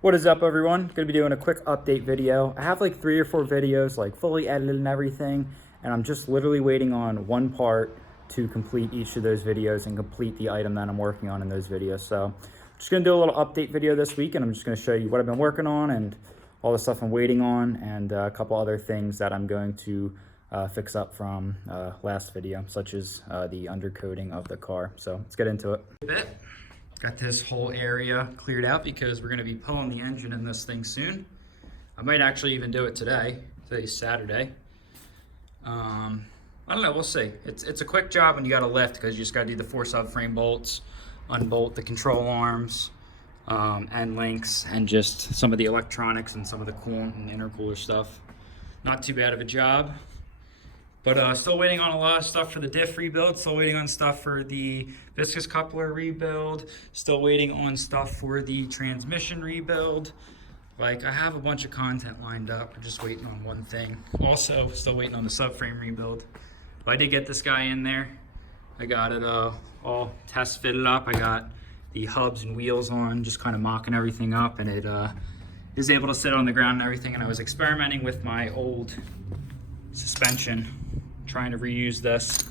What is up, everyone? Gonna be doing a quick update video. I have like 3 or 4 videos like fully edited and everything, and I'm just literally waiting on one part to complete each of those videos and complete the item that I'm working on in those videos. So I'm just gonna do a little update video this week, and I'm just gonna show you what I've been working on and all the stuff I'm waiting on, and a couple other things that I'm going to fix up from last video, such as the undercoating of the car. So let's get into it. Got this whole area cleared out because we're going to be pulling the engine in this thing soon. I might actually even do it today. Today's Saturday. I don't know, we'll see. It's a quick job when you got to lift, because you just got to do the 4 subframe bolts, unbolt the control arms, end links, and just some of the electronics and some of the coolant and intercooler stuff. Not too bad of a job. But still waiting on a lot of stuff for the diff rebuild, still waiting on stuff for the viscous coupler rebuild, still waiting on stuff for the transmission rebuild. Like, I have a bunch of content lined up, we're just waiting on one thing. Also, still waiting on the subframe rebuild. But I did get this guy in there. I got it all test fitted up. I got the hubs and wheels on, just kind of mocking everything up, and it is able to sit on the ground and everything. And I was experimenting with my old suspension, trying to reuse this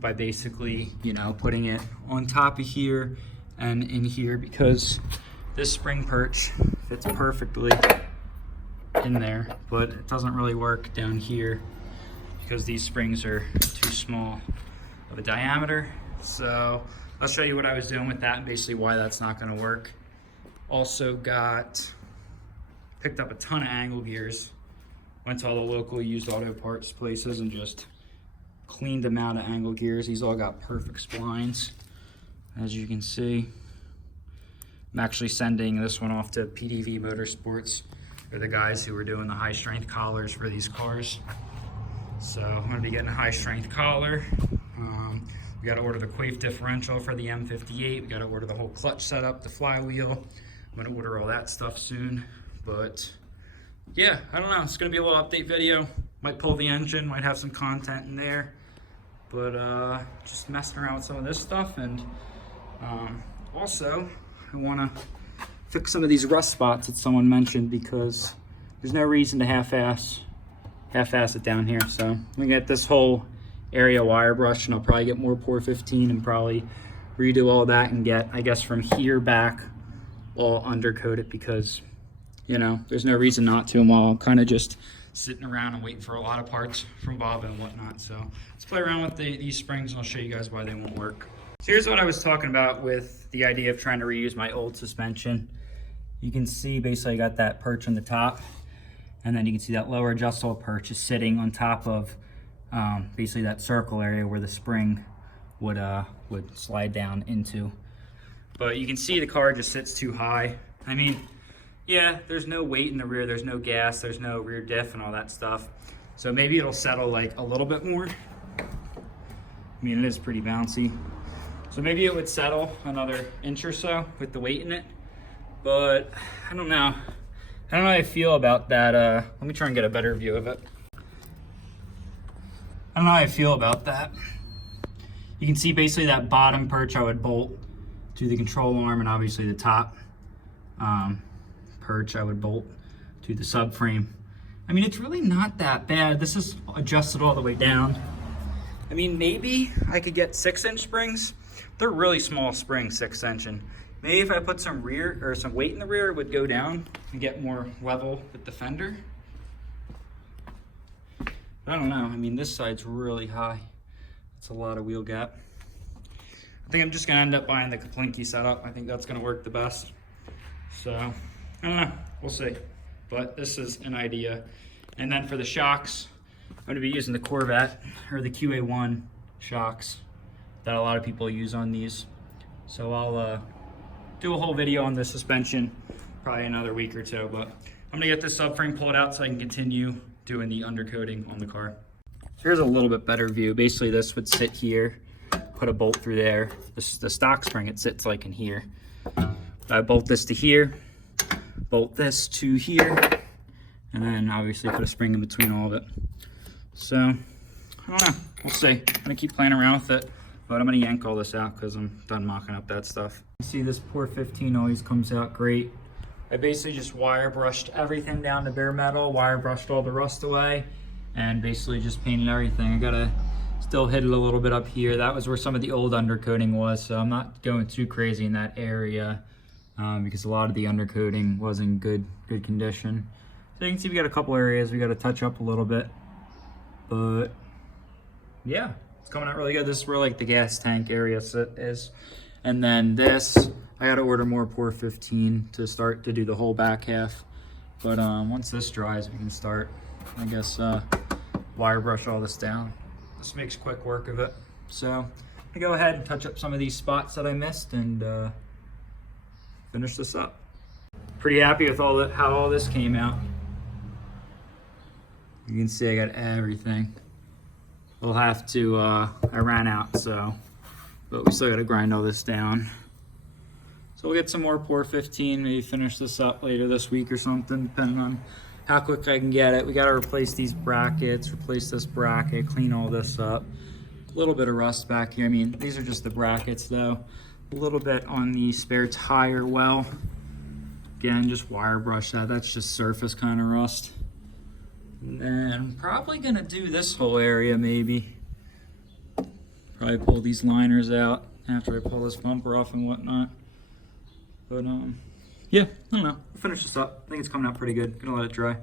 by basically, you know, putting it on top of here and in here, because this spring perch fits perfectly in there, but it doesn't really work down here because these springs are too small of a diameter. So I'll show you what I was doing with that and basically why that's not going to work. Also picked up a ton of angle gears. Went to all the local used auto parts places and just cleaned them out of angle gears. These all got perfect splines, as you can see. I'm actually sending this one off to PDV Motorsports. They're the guys who were doing the high strength collars for these cars. So I'm gonna be getting a high strength collar. We gotta order the quaif differential for the M58. We gotta order the whole clutch setup, the flywheel. I'm gonna order all that stuff soon, but yeah, I don't know. It's gonna be a little update video. Might pull the engine, might have some content in there, but just messing around with some of this stuff. And also, I wanna fix some of these rust spots that someone mentioned, because there's no reason to half-ass it down here. So I'm gonna get this whole area wire brushed, and I'll probably get more Pour 15 and probably redo all that and get, I guess, from here back all undercoat it, because, you know, there's no reason not to, and while I'm kind of just sitting around and waiting for a lot of parts from Bob and whatnot. So let's play around with these springs, and I'll show you guys why they won't work. So here's what I was talking about with the idea of trying to reuse my old suspension. You can see basically I got that perch on the top, and then you can see that lower adjustable perch is sitting on top of basically that circle area where the spring would slide down into. But you can see the car just sits too high. I mean, yeah, there's no weight in the rear, there's no gas, there's no rear diff and all that stuff. So maybe it'll settle like a little bit more. I mean, it is pretty bouncy. So maybe it would settle another inch or so with the weight in it. But I don't know. I don't know how I feel about that. Let me try and get a better view of it. I don't know how I feel about that. You can see basically that bottom perch I would bolt to the control arm, and obviously the top perch I would bolt to the subframe. I mean, it's really not that bad. This is adjusted all the way down. I mean, maybe I could get 6-inch springs. They're really small springs, 6-inch, and maybe if I put some rear or some weight in the rear, it would go down and get more level with the fender. I don't know. I mean, this side's really high. It's a lot of wheel gap. I think I'm just gonna end up buying the Kaplinki setup. I think that's gonna work the best. So, I don't know, we'll see. But this is an idea. And then for the shocks, I'm gonna be using the Corvette, or the QA1 shocks that a lot of people use on these. So I'll do a whole video on the suspension, probably another week or two, but I'm gonna get this subframe pulled out so I can continue doing the undercoating on the car. So here's a little bit better view. Basically this would sit here, put a bolt through there. The stock spring, it sits like in here. I bolt this to here, bolt this to here, and then obviously put a spring in between all of it. So, I don't know, we'll see. I'm gonna keep playing around with it, but I'm gonna yank all this out because I'm done mocking up that stuff. You see this Pour 15 always comes out great I basically just wire brushed everything down to bare metal, wire brushed all the rust away, and basically just painted everything. I gotta still hit it a little bit up here. That was where some of the old undercoating was, so I'm not going too crazy in that area because a lot of the undercoating was in good condition. So you can see we got a couple areas we got to touch up a little bit, but yeah, it's coming out really good. This is where like the gas tank area is, and then this I got to order more pour 15 to start to do the whole back half. But once this dries, we can start, I guess, wire brush all this down. This makes quick work of it. So I'm gonna go ahead and touch up some of these spots that I missed and finish this up. Pretty happy with how all this came out. You can see I got everything. We'll have to, I ran out, so, but we still gotta grind all this down. So we'll get some more pour 15, maybe finish this up later this week or something, depending on how quick I can get it. We gotta replace these brackets, replace this bracket, clean all this up. A little bit of rust back here. I mean, these are just the brackets though. A little bit on the spare tire well. Again, just wire brush that. That's just surface kind of rust. And then I'm probably gonna do this whole area maybe. Probably pull these liners out after I pull this bumper off and whatnot. But yeah, I don't know. We'll finish this up. I think it's coming out pretty good. Gonna let it dry.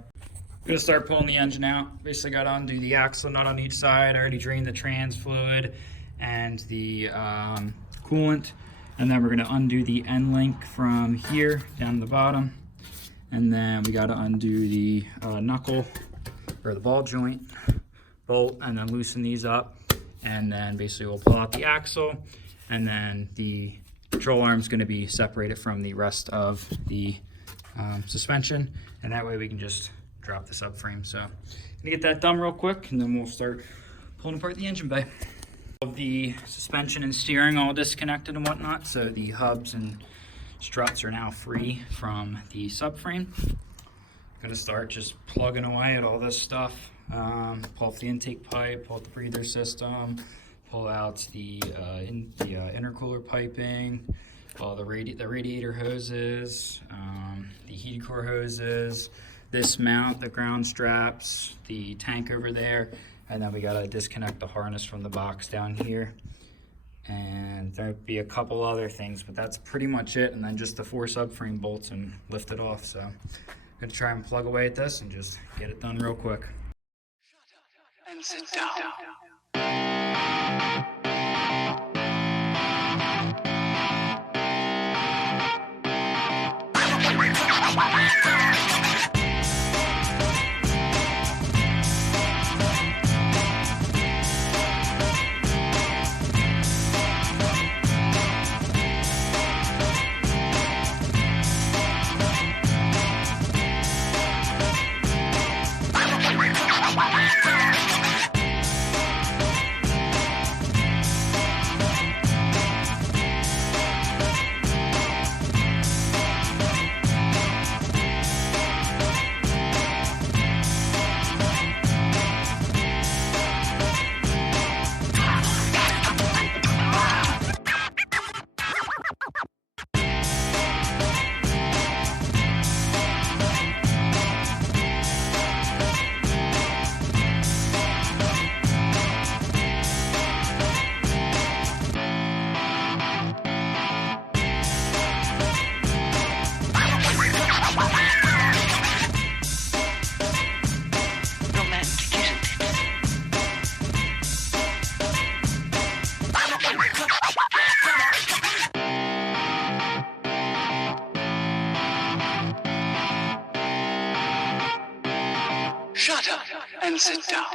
Gonna start pulling the engine out. Basically got to undo the axle nut on each side. I already drained the trans fluid and the coolant. And then we're gonna undo the end link from here down to the bottom. And then we gotta undo the knuckle or the ball joint bolt and then loosen these up. And then basically we'll pull out the axle, and then the control arm is going to be separated from the rest of the suspension, and that way we can just drop the subframe. So I'm gonna get that done real quick, and then we'll start pulling apart the engine bay. The suspension and steering all disconnected and whatnot, so the hubs and struts are now free from the subframe. Gonna start just plugging away at all this stuff. Pull off the intake pipe, pull out the breather system, pull out the intercooler piping, all the radiator hoses, the heating core hoses, this mount, the ground straps, the tank over there, and then we gotta disconnect the harness from the box down here. And there'd be a couple other things, but that's pretty much it. And then just the 4 subframe bolts and lift it off. So I'm gonna try and plug away at this and just get it done real quick. And sit down. Shut up and sit down.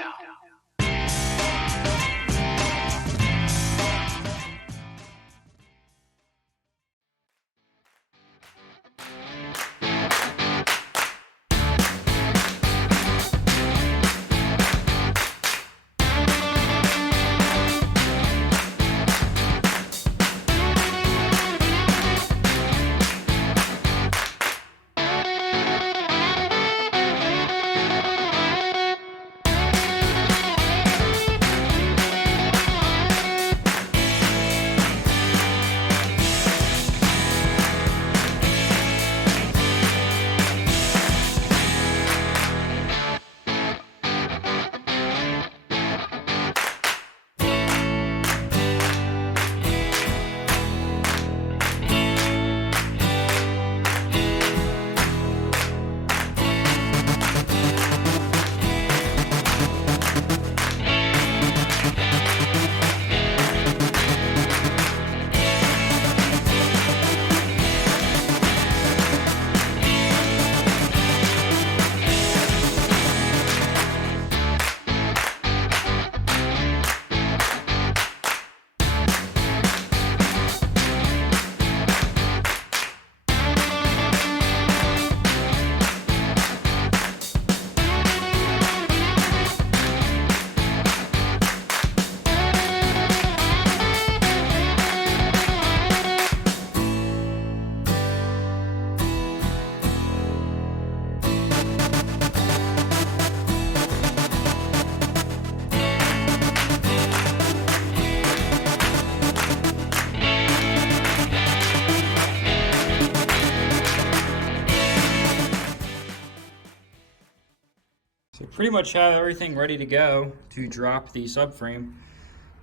So pretty much have everything ready to go to drop the subframe.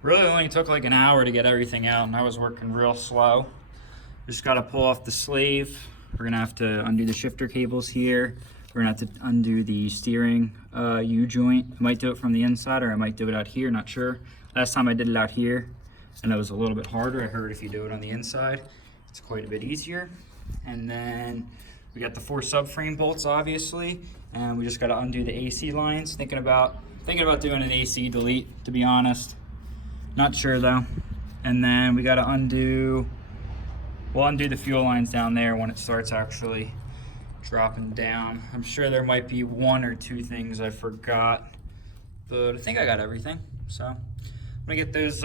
Really only took like an hour to get everything out, and I was working real slow. Just got to pull off the sleeve. We're gonna have to undo the shifter cables here. We're gonna have to undo the steering U-joint. I might do it from the inside, or I might do it out here, not sure. Last time I did it out here, and it was a little bit harder. I heard if you do it on the inside, it's quite a bit easier. And then we got the 4 subframe bolts, obviously, and we just got to undo the AC lines. Thinking about doing an AC delete, to be honest. Not sure though. And then we got to we'll undo the fuel lines down there when it starts actually dropping down. I'm sure there might be 1 or 2 things I forgot, but I think I got everything. So I'm gonna get those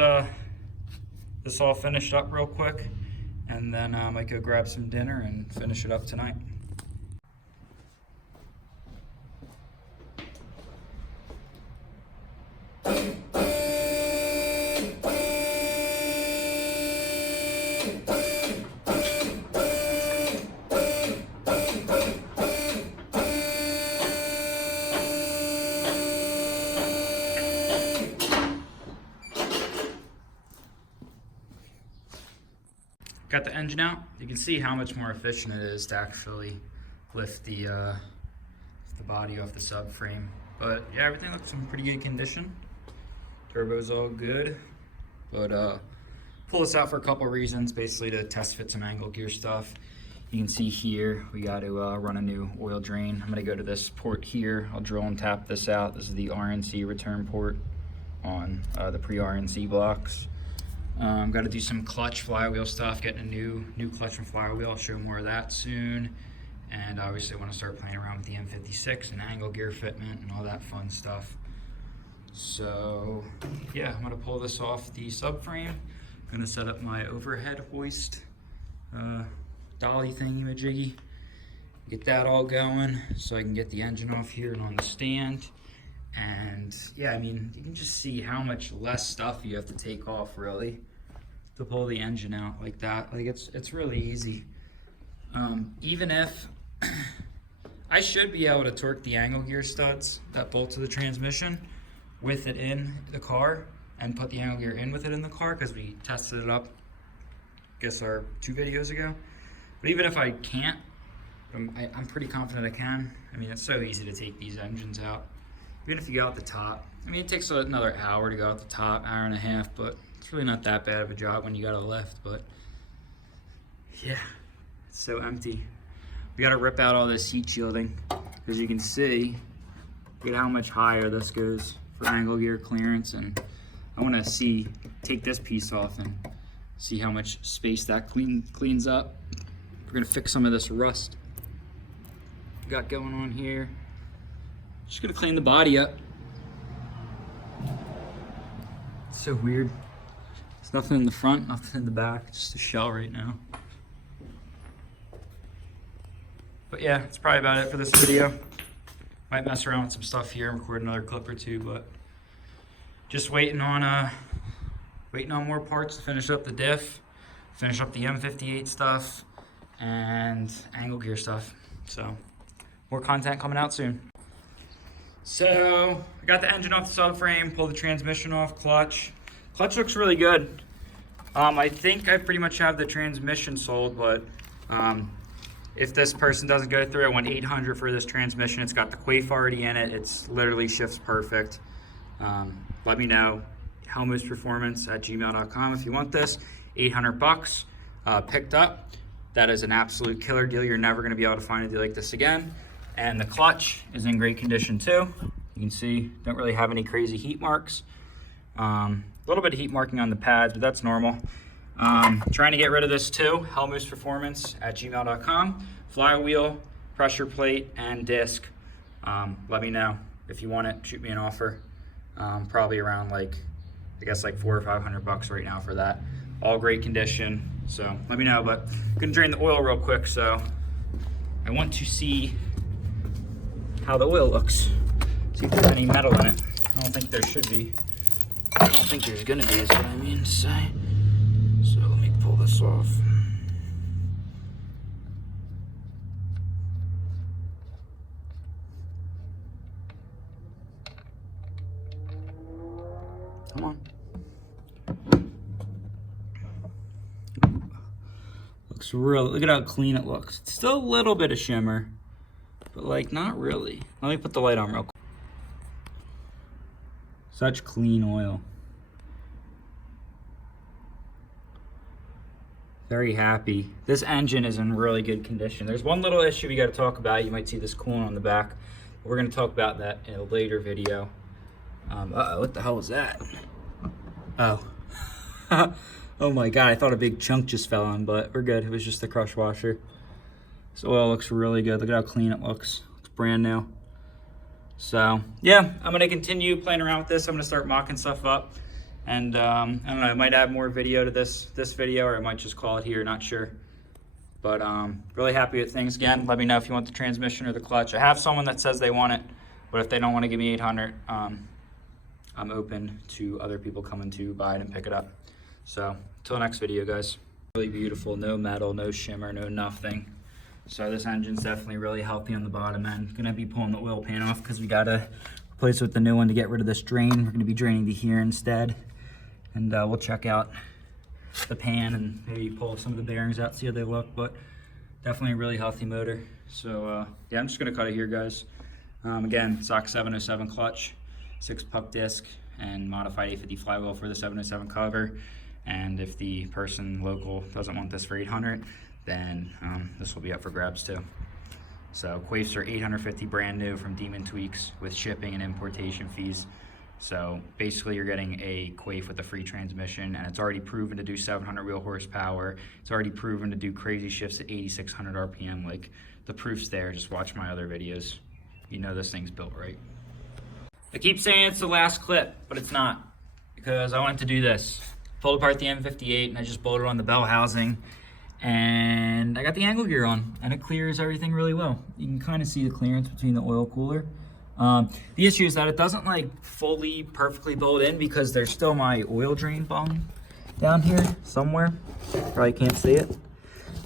this all finished up real quick, and then I might go grab some dinner and finish it up tonight. Got the engine out. You can see how much more efficient it is to actually lift the body off the subframe. But yeah, everything looks in pretty good condition. Turbo's all good. But pull this out for a couple of reasons, basically to test fit some angle gear stuff. You can see here we got to run a new oil drain. I'm gonna go to this port here. I'll drill and tap this out. This is the RNC return port on the pre-RNC blocks. Got to do some clutch flywheel stuff, getting a new clutch and flywheel. I'll show more of that soon. And obviously I want to start playing around with the M56 and angle gear fitment and all that fun stuff. So yeah, I'm going to pull this off the subframe. I'm going to set up my overhead hoist dolly thingy-majiggy. Get that all going so I can get the engine off here and on the stand. And yeah, I mean, you can just see how much less stuff you have to take off, really, to pull the engine out like that. Like, it's really easy. Even if I should be able to torque the angle gear studs that bolt to the transmission with it in the car, and put the angle gear in with it in the car, because we tested it up, I guess, our 2 videos ago. But even if I can't, I'm pretty confident I can. I mean, it's so easy to take these engines out. Even if you go out the top, I mean, it takes another hour to go out the top, hour and a half, but it's really not that bad of a job when you got a lift. But yeah, it's so empty. We got to rip out all this heat shielding, because you can see, look at how much higher this goes for angle gear clearance. And I want to take this piece off and see how much space that cleans up. We're going to fix some of this rust we got going on here. Just gonna clean the body up. It's so weird. There's nothing in the front, nothing in the back, just a shell right now. But yeah, that's probably about it for this video. Might mess around with some stuff here and record another clip or 2, but just waiting on more parts to finish up the diff, finish up the M58 stuff, and angle gear stuff. So more content coming out soon. So I got the engine off the subframe, pulled the transmission off, clutch. Clutch looks really good. I think I pretty much have the transmission sold, but if this person doesn't go through, I want $800 for this transmission. It's got the quaif already in it. It's literally shifts perfect. Let me know, helmooseperformance@gmail.com if you want this. $800 picked up. That is an absolute killer deal. You're never gonna be able to find a deal like this again. And the clutch is in great condition too. You can see, don't really have any crazy heat marks. A little bit of heat marking on the pads, but that's normal. Trying to get rid of this too, helmooseperformance@gmail.com. Flywheel, pressure plate, and disc. Let me know if you want it, shoot me an offer. Probably around like $400 or $500 right now for that. All great condition, so let me know. But I'm gonna drain the oil real quick, so I want to see how the oil looks. See if there's any metal in it. I don't think there should be. I don't think there's gonna be, is what I mean to say. So let me pull this off. Come on. Looks real, look at how clean it looks. It's still a little bit of shimmer, but like not really. Let me put the light on real quick. Such clean oil. Very happy. This engine is in really good condition. There's one little issue we got to talk about. You might see this coolant on the back. We're going to talk about that in a later video. Uh-oh, what the hell was that? Oh. Oh my God, I thought a big chunk just fell on, but we're good. It was just the crush washer. This oil looks really good. Look at how clean it looks. It's brand new. So, yeah, I'm going to continue playing around with this. I'm going to start mocking stuff up. And I don't know, I might add more video to this video, or I might just call it here, not sure. But really happy with things. Again, let me know if you want the transmission or the clutch. I have someone that says they want it, but if they don't want to give me $800, I'm open to other people coming to buy it and pick it up. So, until next video, guys. Really beautiful, no metal, no shimmer, no nothing. So this engine's definitely really healthy on the bottom end. Gonna be pulling the oil pan off because we gotta replace it with the new one to get rid of this drain. We're gonna be draining the here instead. And we'll check out the pan and maybe pull some of the bearings out, see how they look, but definitely a really healthy motor. So yeah, I'm just gonna cut it here, guys. Again, stock 707 clutch, 6-puck disc, and modified 850 flywheel for the 707 cover. And if the person local doesn't want this for $800, then this will be up for grabs too. So quaifs are $850 brand new from Demon Tweaks with shipping and importation fees. So basically you're getting a quaif with a free transmission, and it's already proven to do 700 wheel horsepower. It's already proven to do crazy shifts at 8,600 RPM. Like, the proof's there. Just watch my other videos. You know this thing's built right. I keep saying it's the last clip, but it's not, because I wanted to do this. Pulled apart the M58 and I just bolted on the bell housing, and I got the angle gear on, and it clears everything really well. You can kind of see the clearance between the oil cooler. The issue is that it doesn't like fully perfectly bolt in because there's still my oil drain bung down here somewhere. Probably can't see it,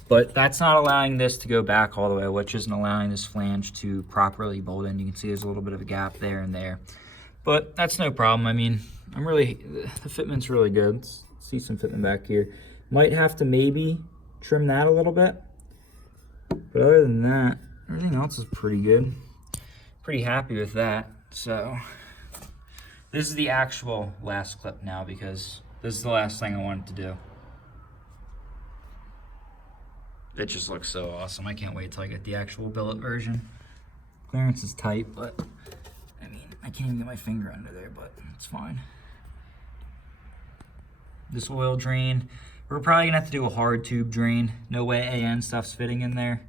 but that's not allowing this to go back all the way, which isn't allowing this flange to properly bolt in. You can see there's a little bit of a gap there and there, but that's no problem. I mean, the fitment's really good. Let's see some fitment back here. Might have to maybe trim that a little bit, but other than that, everything else is pretty good. Pretty happy with that. So this is the actual last clip now, because this is the last thing I wanted to do. It just looks so awesome. I can't wait till I get the actual billet version. Clearance is tight, but I mean, I can't even get my finger under there, but it's fine. This oil drain, we're probably gonna have to do a hard tube drain. No way AN stuff's fitting in there,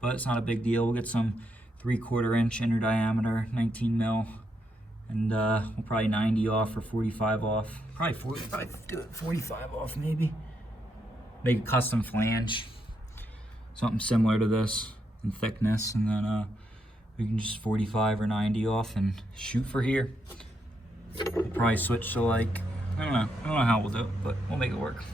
but it's not a big deal. We'll get some 3/4 inch inner diameter, 19 mil, and we'll probably 90 off or 45 off. Probably do it 45 off maybe. Make a custom flange, something similar to this in thickness, and then we can just 45 or 90 off and shoot for here. We'll probably switch to like, I don't know how we'll do it, but we'll make it work.